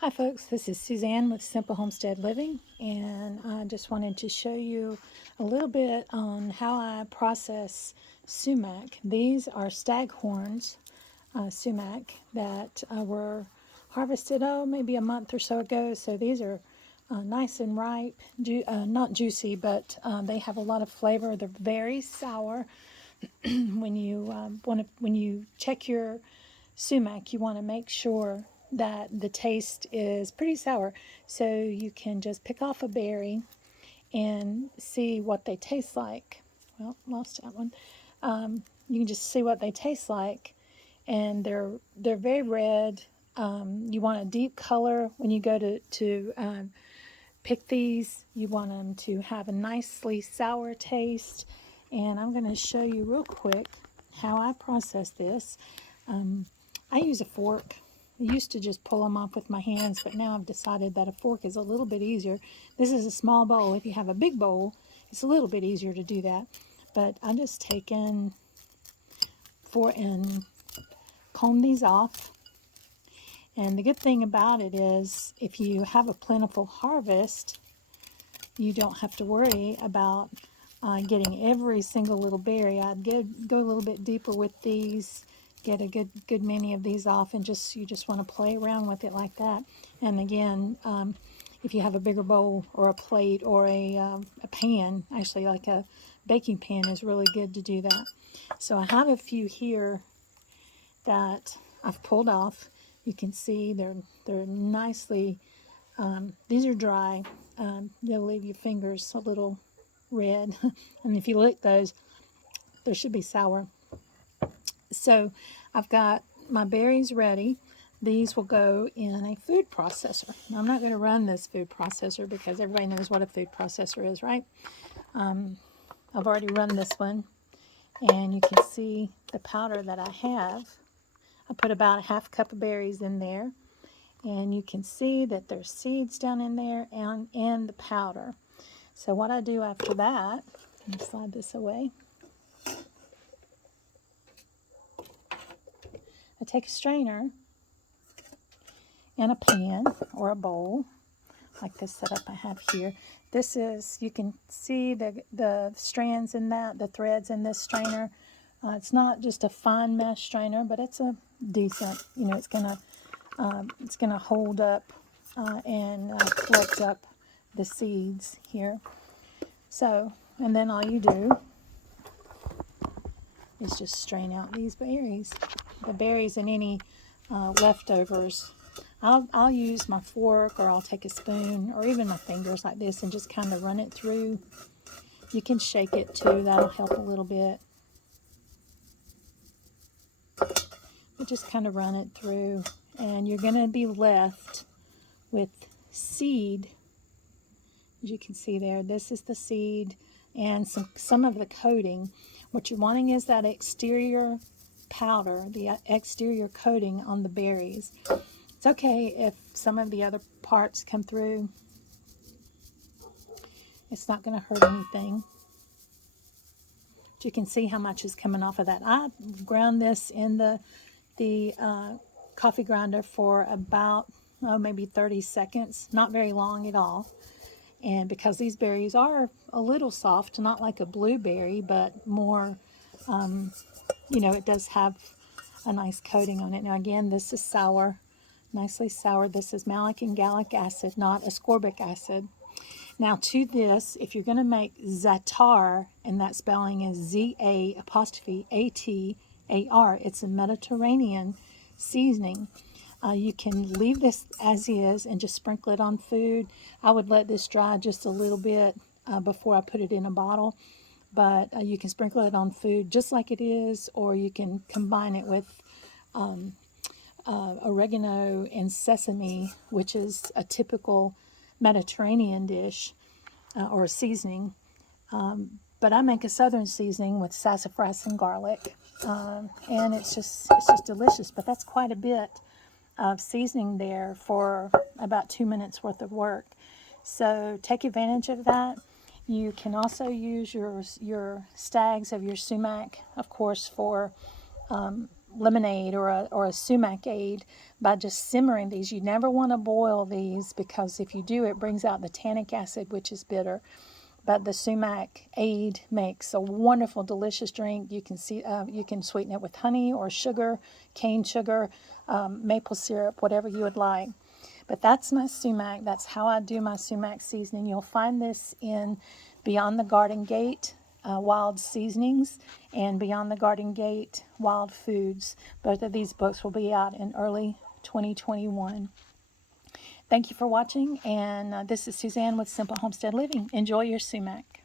Hi folks, this is Suzanne with Simple Homestead Living, and I just wanted to show you a little bit on how I process sumac. These are staghorns sumac that were harvested, maybe a month or so ago. So these are nice and ripe, not juicy, but they have a lot of flavor. They're very sour. When you check your sumac, you want to make sure that the taste is pretty sour. So you can just pick off a berry and see what they taste like. Well, lost that one. You can just see what they taste like, and they're very red. You want a deep color when you go to pick these. You want them to have a nicely sour taste, and I'm going to show you real quick how I process this. I use a fork. I used to just pull them off with my hands, but now I've decided that a fork is a little bit easier. This is a small bowl. If you have a big bowl, it's a little bit easier to do that. But I just take in and comb these off. And the good thing about it is if you have a plentiful harvest, you don't have to worry about getting every single little berry. I'd go a little bit deeper with these, get a good many of these off, and you just want to play around with it like that. And again, if you have a bigger bowl or a plate or a pan, actually like a baking pan is really good to do that. So I have a few here that I've pulled off. You can see they're nicely. These are dry. They'll leave your fingers a little red, and if you lick those, they should be sour. So I've got my berries ready. These will go in a food processor. Now, I'm not going to run this food processor because everybody knows what a food processor is, right? I've already run this one, and you can see the powder that I have. I put about a half cup of berries in there, and you can see that there's seeds down in there and the powder. So what I do after that, let me slide this away. I take a strainer and a pan or a bowl, like this setup I have here. This is, you can see the strands in that, the threads in this strainer. It's not just a fine mesh strainer, but it's a decent, it's gonna hold up and collect up the seeds here. So, and then all you do is just strain out these berries. The berries and any leftovers. I'll use my fork, or I'll take a spoon or even my fingers like this and just kind of run it through. You can shake it too, that'll help a little bit. But just kind of run it through, and you're going to be left with seed. As you can see there, this is the seed and some of the coating. What you're wanting is that exterior powder, the exterior coating on the berries. It's okay if some of the other parts come through. It's not going to hurt anything. But you can see how much is coming off of that. I ground this in the coffee grinder for about maybe 30 seconds, not very long at all. And because these berries are a little soft, not like a blueberry, but more, it does have a nice coating on it. Now again, this is sour, nicely sour. This is malic and gallic acid, not ascorbic acid. Now to this, if you're going to make za'atar, and that spelling is Z-A''ATAR, it's a Mediterranean seasoning. You can leave this as is and just sprinkle it on food. I would let this dry just a little bit before I put it in a bottle. But you can sprinkle it on food just like it is, or you can combine it with oregano and sesame, which is a typical Mediterranean dish or a seasoning. But I make a southern seasoning with sassafras and garlic, and it's just delicious. But that's quite a bit of seasoning there for about 2 minutes worth of work. So take advantage of that. You can also use your stags of your sumac, of course, for lemonade or a sumac aid by just simmering these. You never want to boil these, because if you do, it brings out the tannic acid, which is bitter. But the sumac aid makes a wonderful, delicious drink. You can sweeten it with honey or sugar, cane sugar, maple syrup, whatever you would like. But that's my sumac. That's how I do my sumac seasoning. You'll find this in Beyond the Garden Gate Wild Seasonings and Beyond the Garden Gate Wild Foods. Both of these books will be out in early 2021. Thank you for watching, and this is Suzanne with Simple Homestead Living. Enjoy your sumac.